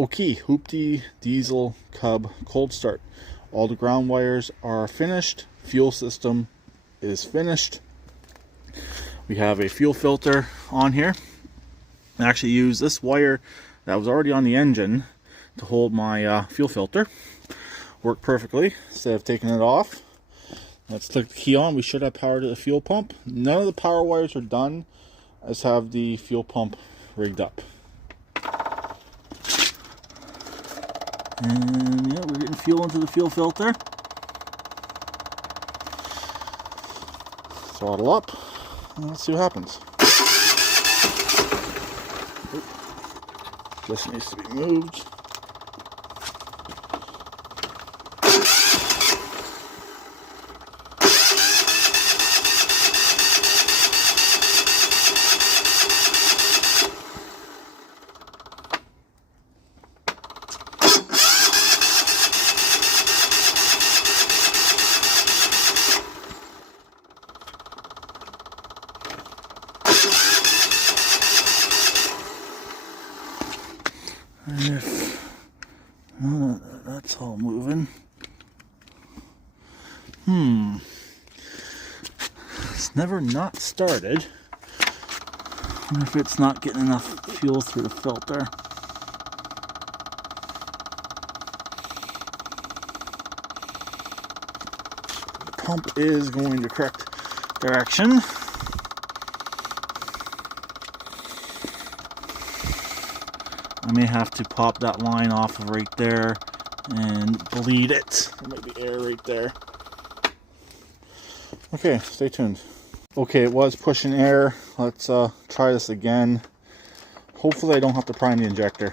Okay, Hoopty Diesel Cub cold start. All the ground wires are finished. Fuel system is finished. We have a fuel filter on here. I actually use this wire that was already on the engine to hold my fuel filter. Worked perfectly instead of taking it off. Let's click the key on. We should have power to the fuel pump. None of the power wires are done. I just have the fuel pump rigged up. And yeah, we're getting fuel into the fuel filter. Throttle up. And let's see what happens. This needs to be moved. And if that's all moving, it's never not started. I wonder if it's not getting enough fuel through the filter. The pump is going the correct direction. I may have to pop that line off of right there and bleed it. There might be air right there. Okay, stay tuned. Okay, it was pushing air. Let's try this again. Hopefully I don't have to prime the injector.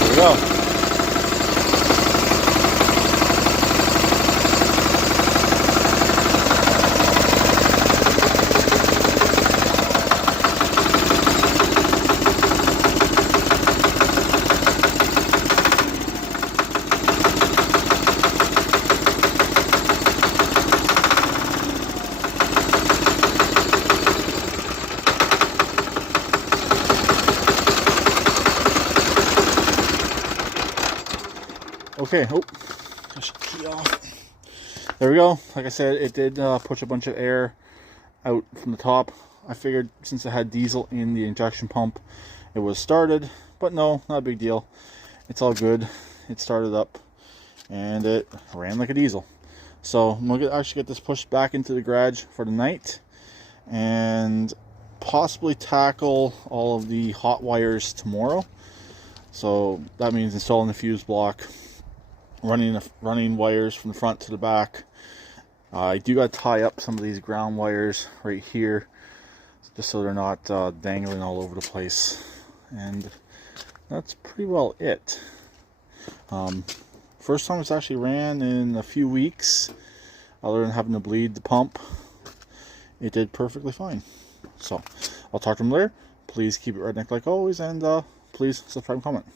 There we go. Okay, push the key off. There we go. Like I said, it did push a bunch of air out from the top. I figured since it had diesel in the injection pump, it was started, but no, not a big deal. It's all good. It started up and it ran like a diesel. So I'm going to actually get this pushed back into the garage for the night and possibly tackle all of the hot wires tomorrow. So that means installing the fuse block, running wires from the front to the back. I do got to tie up some of these ground wires right here just so they're not dangling all over the place, and that's pretty well it. First time it's actually ran in a few weeks, other than having to bleed the pump. It did perfectly fine. So I'll talk to them later. Please keep it redneck like always, and please subscribe and comment.